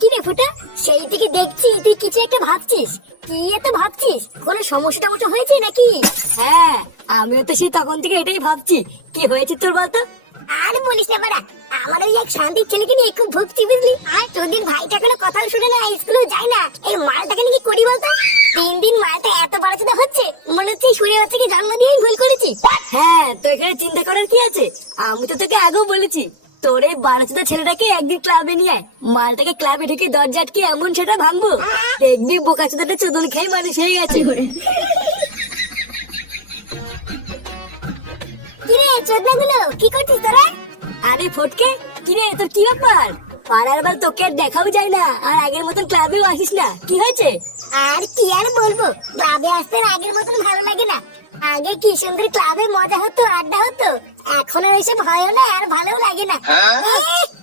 কি রে ফুটা, সেই থেকে দেখছি তুই কিছু একটা ভাবছিস। কি এত ভাবছিস? কোনো সমস্যা টমস্যা হয়েছে নাকি? হ্যাঁ, আমিও তো সেই তখন থেকে এটাই ভাবছি। কি হয়েছে তোর বলতো? আর বলিস না বাড়া, আমার ওই এক শান্তির ছেলেকে নিয়ে খুব ভুগছি বুঝলি। আর তোদের ভাইটা কোনো কথা শুনে না, স্কুলেও যায় না। এই মালটাকে নিয়ে কি করি বলতো? দিন দিন মালটা এত বাড়াচোদা হচ্ছে, মনে হচ্ছে সুরে বাচ্চাকে জন্ম দিয়েই ভুল করেছি। হ্যাঁ, তো এখানে চিন্তা করার কি আছে? আমি তো তোকে আগেও বলেছি, তোর এই বারোচোদা ছেলেটাকে একদিন ক্লাবে নিয়ে আয়। মালটাকে ক্লাবে ঢুকে দরজা আটকে এমন সেটা ভাঙবো, দেখবি বোকাচোদাটা চোদন খেয়ে মানুষ হয়ে গেছে। কিরে চোদনাগুলো, কি করছিস তোরা? আরে ফটকে, কিরে তোর কি ব্যাপার? পাড়ার বার তোকে আর দেখাও যায় না, আর আগের মতন ক্লাবেও আসিস না, কি হয়েছে? আর কি আর বলবো, ক্লাবে আসতে আর আগের মতন ভালো লাগে না। আগে কি সুন্দর ক্লাবে মজা হতো, আড্ডা হতো। এখন আর ওইসব হয়ও না, আর ভালো লাগে না।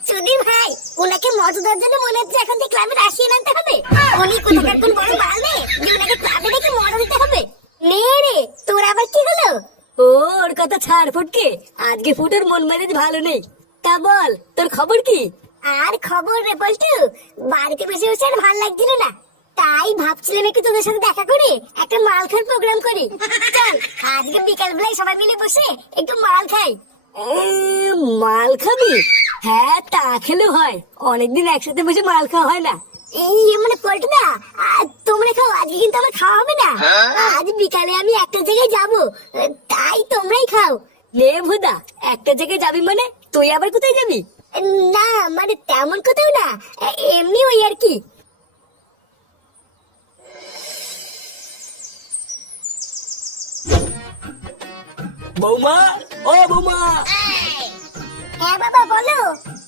সুধী ভাই, ওনাকে মজাদার জন্য মনে হচ্ছে এখন থেকে ক্লাবে আসিয়ে আনতে হবে। উনি কোথাকার কোন বড় বাড়বে যে ওনাকে ক্লাবে ডেকে মজা দিতে হবে? নে রে, তোর আবার কি হলো? ওর কথা ছাড় ফটকে, আজকে ফুটোর মন মেজাজ ভালো নেই। তা বল, তোর খবর কি? আর খবর রে পল্টু, বাড়িতে বসে বসে আর ভালো লাগছিল না। তাই ভাবছিলাম একটু তোদের সাথে দেখা করে একটা মাল খাওয়ার প্রোগ্রাম করি। চল আজকে বিকাল বেলায় সবাই মিলে বসে একটু মাল খাই। মাল খাবি? হ্যাঁ, তা খেলেও হয়, অনেকদিন একসাথে বসে মাল খাওয়া হয় না। এই মানে পল্টু না, তোমরা খাও, আজকে কিন্তু আমার খাওয়া হবে না। আজ বিকালে আমি একটা জায়গায় যাব, তাই তোমরাই খাও। নে ভুদা, একটা জায়গায় যাবি মানে তুই আবার কোথায় যাবি? না মানে তেমন কোথাও না, এমনি ওই আর কি। বৌমা, ও বৌমা, হ্যাঁ বাবা বলো।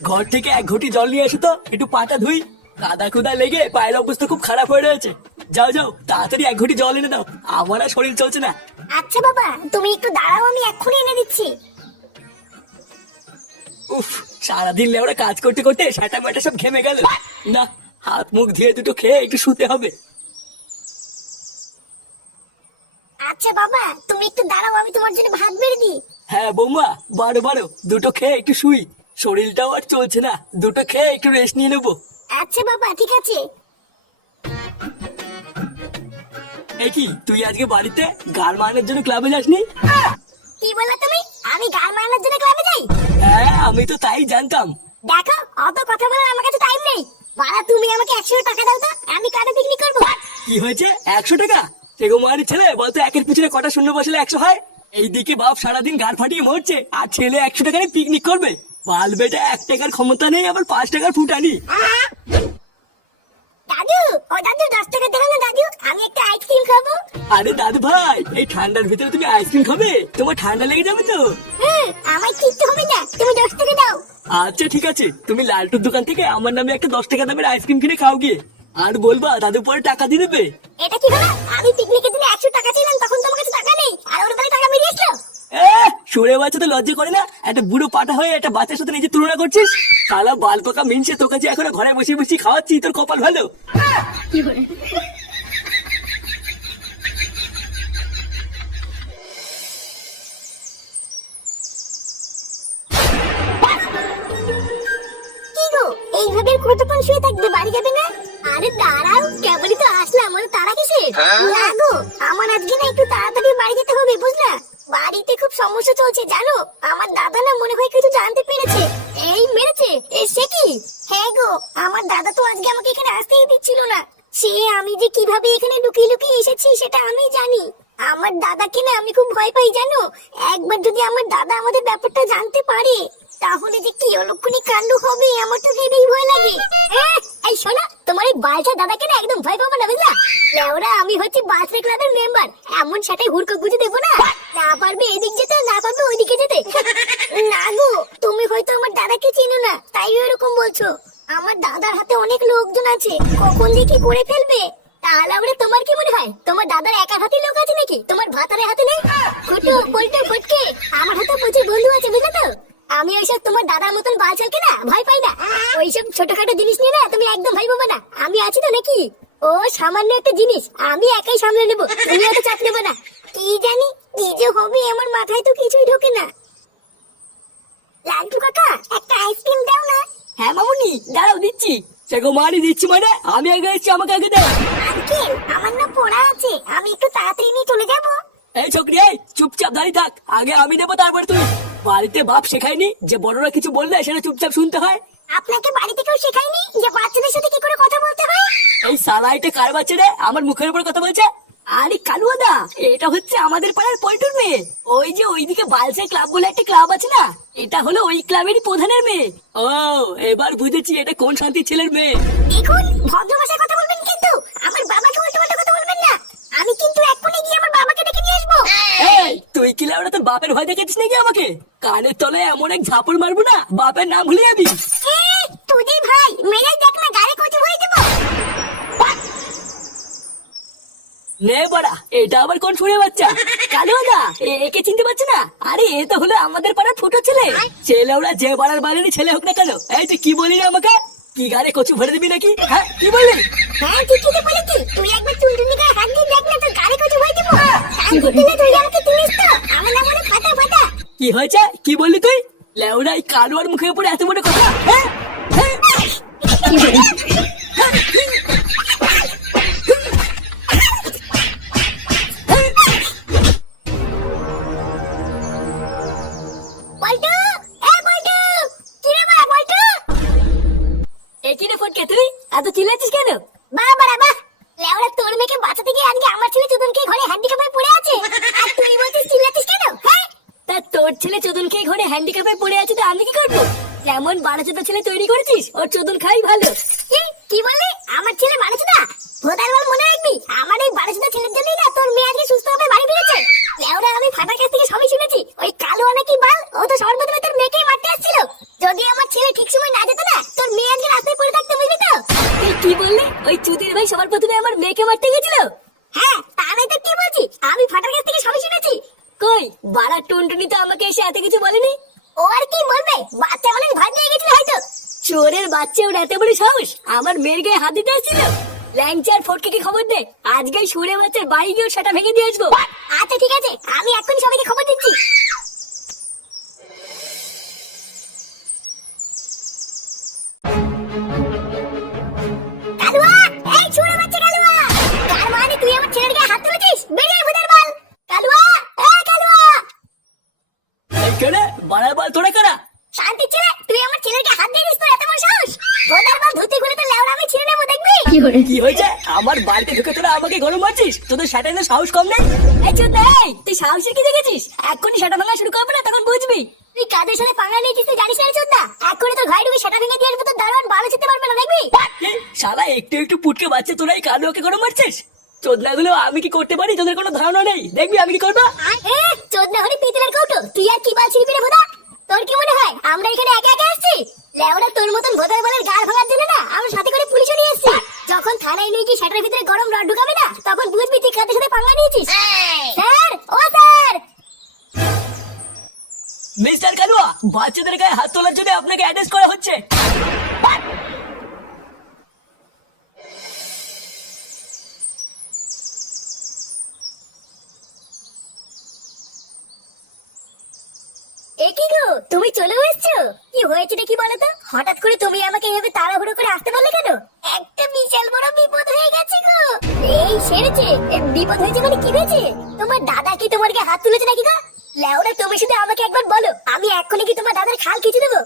ঘর থেকে এক ঘটি জল নিয়ে এসো তো, একটু পাটা ধুই। কাদা কুদা লেগে পায়ের অবস্থা খুব খারাপ হয়ে রয়েছে। যাও যাও, তাড়াতাড়ি এক ঘটি জল এনে দাও, আমার আর শরীর চলছে না। আচ্ছা বাবা, তুমি একটু দাঁড়াও, আমি এক্ষুনি এনে দিচ্ছি। উফ, সারাদিন লেওরা কাজ করতে করতে সাটা মাটা সব ঘেমে গেল। না, হাত মুখ ধুয়ে দুটো খেয়ে একটু শুতে হবে। আচ্ছা বাবা, তুমি একটু দাঁড়াও, আমি তোমার জন্য ভাত বেড়ে দিই। হ্যাঁ বৌমা, বারো বারো, দুটো খেয়ে একটু শুই। শরীরটাও আর চলছে না, দুটো খেয়ে একটু রেস্ট নিয়ে নেবো। আচ্ছা বাবা, ঠিক আছে। এই কি, তুই আজকে বাড়িতে গাল মারানোর জন্য ক্লাবে যাসনি? কি বললা তুমি? আমি গাল মারানোর জন্য ক্লাবে যাই? হ্যাঁ, আমি তো তাই জানতাম। দেখো, অত কথা বলার আমার কাছে টাইম নেই। বাড়া, তুমি আমাকে 100 টাকা দাও তো, আমি ক্লাবে পিকনিক করবো। কি হয়েছে? 100 টাকা? তেগো মারি ছেলে, বলতো একের পিছনে কটা শূন্য বসলে 100 হয়? এইদিকে বাপ সারাদিন গাড় ফাটিয়ে মরছে, আর ছেলে 100 টাকায় পিকনিক করবে? বাল বেটা, 1 টাকার ক্ষমতা নেই, আবার 5 টাকার ফুটানি। দাদু, ও দাদু, 10 টাকা দেবে না দাদু? আমি একটা আইসক্রিম খাবো। আরে দাদু ভাই, এই ঠান্ডার ভিতরে তুমি আইসক্রিম খাবে? তোমার ঠান্ডা লেগে যাবে তো। আমার কিচ্ছু হবে না, তুমি 10 টাকা দাও। আচ্ছা ঠিক আছে, তুমি লালটুর দোকান থেকে আমার নামে একটা 10 টাকা দামের আইসক্রিম কিনে খাও গিয়ে। আর বলবা দাদু পরে টাকা দিয়ে দেবে। এটা কি হলো? আমি পিকনিকের দিনে 100 টাকা ছিলাম, তখন তোমার কাছে টাকা নেই, আর ওর বেলায় টাকা বেরিয়ে আসলো। সরে বাচ্চা তো লজ্জা করে না? একটা বুড়ো পাঠা হয়ে একটা বাচ্চার সাথে নিজে তুলনা করছিস? শালা বাল পোকা মিনছে, তোকে যে এখনো ঘরে বসে বসে খাওয়াচ্ছি, তোর কপাল ভালো। কি গো, এইভাবে কতক্ষণ শুয়ে থাকবে, বাড়ি যাবে না? আরে দাঁড়াও, কেবলই তো আসলাম, ওর তাড়া কিসের? না গো, আমার আজকে না একটু তাড়াতাড়ি বাড়ি যেতে হবে, বুঝলা? বাড়িতে খুব সমস্যা চলছে জানো। আমার দাদা না মনে হয় কিছু জানতে পেরেছে। এই মেরেছে? সে কি? হ্যাঁ গো, আমার দাদা তো আজকে আমাকে এখানে আসতেই দিচ্ছিল না। সে আমি যে কিভাবে এখানে লুকিয়ে লুকিয়ে এসেছি সেটা আমি জানি। আমার দাদাকে না আমি খুব ভয় পাই জানো। একবার যদি আমার দাদা আমাদের ব্যাপারটা জানতে পারে, তাহলে যে কি অলক্ষণী কাণ্ড হবে আমার তো ভেবেই ভয় লাগে। এই শোনো, তোমার এই বালছা দাদাকে না একদম ভয় পাবো না, বুঝলা? লেওরা, আমি হচ্ছি বালছা ক্লাবের মেম্বার, এমন সাথে হুড়কো গুজে দেবো না। না পারবে এদিক যেতে, না পারবে ওইদিকে যেতে। না গো, তুমি হয়তো আমার দাদাকে চিনো না, তাই এরকম বলছো। আমার দাদার হাতে অনেক লোকজন আছে, কখন দিয়ে কি করে ফেলবে। তাহলে আমরা, তোমার কি মনে হয় তোমার দাদার একার হাতে লোক আছে নাকি? তোমার ভাতারের হাতে নেই? ফুটো পল্টু ফটকে, আমার হাতে প্রচুর বন্ধু আছে, বুঝলে তো? আমি ওইসব তোমার দাদার মতন বালচালকে না ভয় পাই না। ওইসব ছোটখাটো জিনিস নিয়ে না তুমি একদম ভয় পাবো না, আমি আছি তো নাকি? ও সামান্য একটা জিনিস, আমি একাই সামলে নেবো, তুমি অত চাপ নেবো না। কি জানি কি যে হবে, আমার মাথায় তো কিছুই ঢোকে না। লালটু কাকা, একটা আইসক্রিম দাও না। হ্যাঁ মামুনি, দাঁড়াও দিচ্ছি। সেগো মারি দিচ্ছি মানে আমি আগে এসেছি, আমাকে আগে দে। আঙ্কেল আমার না পড়া আছে, আমি একটু তাড়াতাড়ি নিয়ে চলে যাবো। এই ছোকরি, এই চুপচাপ দাঁড়িয়ে থাক, আগে আমি দেবো তারপরে তুই। বাড়িতে বাপ শেখায়নি যে বড়রা কিছু বললে সেটা চুপচাপ শুনতে হয়? আপনাকে বাড়িতে কেউ শেখায়নি যে বাচ্চাদের সাথে কি করে কথা বলতে হয়? এই সালাইটা কার বাচ্চা রে আমার মুখের উপর কথা বলছে? আরে কালুয়াদা, এটা হচ্ছে আমাদের পাড়ার পল্টুর মেয়ে। ওই যে ওইদিকে বালসে ক্লাব বলে একটা ক্লাব আছে না, এটা হলো ওই ক্লাবেরই প্রধানের মেয়ে। ও এবার বুঝেছি এটা কোন শান্তির ছেলের মেয়ে। দেখুন ভদ্র ভাষায় কথা বলবেন, কিন্তু আমার বাবাকে উল্টোপাল্টা কথা বলবেন না। আমি কিন্তু এক্ষুনি গিয়ে আমার বাবাকে ডেকে নিয়ে আসবো। এই তুই কি লাউড়া তোর বাপের ভয় দেখেছিস নাকি আমাকে? কানের তলে এমন এক ঝাপড় মারবো না বাপের নাম ভুলে যাবি। তুই ভাই মেরে দেখ না, গাড়ি কচু হয়ে দেবো। নে বড়া, এটা আবার কোন শুনে বাচ্চা? কালুয়াদা, একে চিনতে পারছে না? আরে এ তো হলো আমাদের পাড়ার ফুটো ছেলে। ছেলে ওরা যে পাড়ার বাইরেরই ছেলে হোক না কেন। এই তুই কি বলি রে আমাকে? কি গাড়ি কচু ভরে দিবি নাকি? হ্যাঁ কি বললি? হ্যাঁ ঠিকই তো বলেছিস, তুই একবার চুলটুনি গায়ে হাত দিয়ে দেখ না, তোর গাড়ি কচু হয়ে দেবো। তুই আমাকে চিনিস তো? আমার নাম হলো ফাটা ফাটা। কি হয়েছে? কি বললি তুই? লেউড়া এই কালুয়ার মুখের উপরে এত বড় কথা? হ্যাঁ হ্যাঁ? পল্টু, এ পল্টু, কি রে বাবা পল্টু? এ কি রে ফটকে, তুই এত চিল্লাচ্ছিস কেন? বাহ বাড়া বাহ, লেওড়া তোর মেয়েকে বাঁচাতে গিয়ে আজকে আমার ছেলে চোদনকে ঘরে হ্যান্ডিক্যাপে পড়ে আছে, আর তুই বলছিস চিল্লাচ্ছিস কেন? হ্যাঁ তা তোর ছেলে চোদন খেয়ে ঘরে হ্যান্ডিক্যাপে পড়ে আছে তো আমি কি করবো? যেমন বাড়াচোদা ছেলে তৈরি করেছিস, ওর চোদন খাই ভালো। কি বললি? আমার ছেলে বাড়াচোদা? ভোদার বল মনে রাখবি, আমার এই বাড়াচোদা ছেলের জন্যই না তোর মেয়ে আজকে সুস্থভাবে বাড়ি ফিরেছে। লেওড়া আমি ফাটার কাছ থেকে সবই শুনেছি, ওই কালো নাকি বাল ও তো সর্বপ্রথমে তোর মেয়েকেই মারতে আসছিল। যদি আমার ছেলে ঠিক সময় না যেত না, তোর মেয়ে আজকে রাস্তায় পড়ে থাকতে, বুঝলি তো? তুই কি বললি? ওই চুদির ভাই সবার প্রথমে আমার মেয়েকে মারতে গেছিল? হ্যাঁ তা নাই তো কি বলছি, আমি ফাটার কাছ থেকে সবই শুনেছি। কই বাড়া টুনটুনি তো আমাকে এসে এত কিছু বলেনি। ও আর কি বলবে, বাচ্চা বলে ভয় পেয়ে গেছিল হয়তো। চোরের বাচ্চা ওর এত বড় সাহস আমার মেয়ের গায়ে হাত দিতে আসছিল। ল্যাংচার ফটকে কি খবর দে, আজকেই সুরে বাচ্চার বাড়ি গিয়ে সেটা ভেঙে দিয়ে আসবো। আচ্ছা ঠিক আছে, আমি এক্ষুনি সবাইকে খবর দিচ্ছি। কালুয়া, এই ছোড়া বাচ্চা কালুয়া, তার মানে তুই আমার ছেলের গায়ে হাত তুলেছিস? বেরিয়ে ভুদার বল। কালুয়া, এই কালুয়া। এই কেনে বাড়ার বল তোরা কারা? শান্তি ছেলে, তুই আমার ছেলের গায়ে হাত দিয়েছিস, তোর এত বড় সাহস? ভুদার বল ধুতি খুলে তো লেওড়া আমি ছিঁড়ে নেবো, দেখবি? কি হয়েছে? আমার বাড়িতে ঢুকে তোরা আমাকে গরম মারছিস? তোদের সেটাই তো সাহস কম নেই। এই চোদ, এই তুই সাহসের কি দেখেছিস? এক্ষুনি সেটা ভাঙা শুরু করবে না, তখন বুঝবি। তুই কাদের সাথে পাঙ্গা নিয়েছিস তুই জানিস না রে চোদনা? এক্ষুনি তোর ঘাড়ে ঢুকে সেটা ভেঙে দিয়ে আসবো, তোর দারোয়ান ভালো চিনতে পারবে না, দেখবি? এ, শালা একটু একটু পুটকে বাচ্চা তোরা এই কালুয়াকে গরম মারছিস? চোদনাগুলো আমি কি করতে পারি তোদের কোনো ধারণা নেই। দেখবি আমি কি করবো। চোদনা হলি পিতলের কৌটো, তুই আর কি বাল ছিড়বি রে ভোদা? তোর কি মনে হয় আমরা এখানে একা একা আসছি? লেওড়া তোর মতন ভোদার বলের গাড় ভাঙার জন্য না আমরা সাথে করে পুলিশও নিয়ে এসেছি। যখন থানায় নিয়ে গিয়ে সেটার ভিতরে গরম রড ঢুকাবে না, তখন বুঝবি তুই কাদের সাথে পাঙ্গা নিয়েছিস। স্যার, ও স্যার। মিস্টার কালুয়া, বাচ্চাদের গায়ে হাত তোলার জন্য আপনাকে অ্যারেস্ট করা হচ্ছে। এ কি গো, তুমি চলে এসেছো? কি হয়েছে কি বলো তো? হঠাৎ করে তুমি আমাকে এভাবে তাড়াহুড়ো করে আসতে বললে কেন? একটা বিশাল বড় বিপদ হয়ে গেছে গো। এই সেরেছে? বিপদ হয়েছে মানে কি হয়েছে? তোমার দাদা কি তোমার গায়ে হাত তুলেছে নাকি গো? লেওরা তুমি শুধু আমাকে একবার বলো, আমি এক্ষুনি কি তোমার দাদার খাল খিচে দেবো?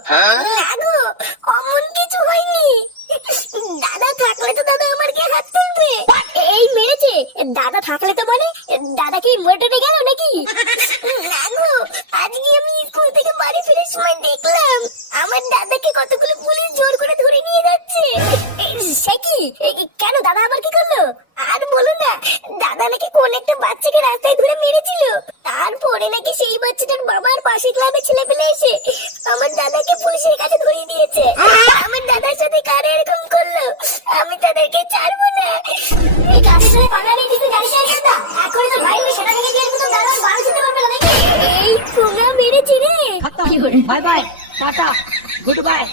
না গো, অমন কিছু হয়নি। দাদা থাকলে তো দাদা আমার গায়ে হাত তুলবে। এই মেরেছে? দাদা থাকলে তো মানে দাদা কি মোটরে গেল নাকি? না গো, আজকে আমি স্কুল থেকে বাড়ি ফেরার সময় দেখলাম আমার দাদাকে কতগুলো পুলিশ জোর করে ধরে নিয়ে যাচ্ছে। সে কি? কেন দাদা আবার কি করলো? আর বলো না, দাদা নাকি কোন একটা বাচ্চাকে রাস্তায় ধরে মেরেছিল, তারপরে নাকি সেই বাচ্চাটার বাবার পাশে ক্লাবে ছেলে পেলে এসে আমার দাদাকে পুলিশের কাছে ধরিয়ে দিয়েছে। আমার দাদার সাথে কারে এরকম করলো, আমি তাদেরকে ছাড়বো না। এই গাছের সাথে পাঙ্গা নিয়ে দিতে জানিস না? এখন তো ভাই সেটা থেকে দিয়ে তো দাঁড়ান ভালো যেতে পারবে না নাকি? এই পুঙ্গা মেরেছি রে। Bye bye, tata, good bye.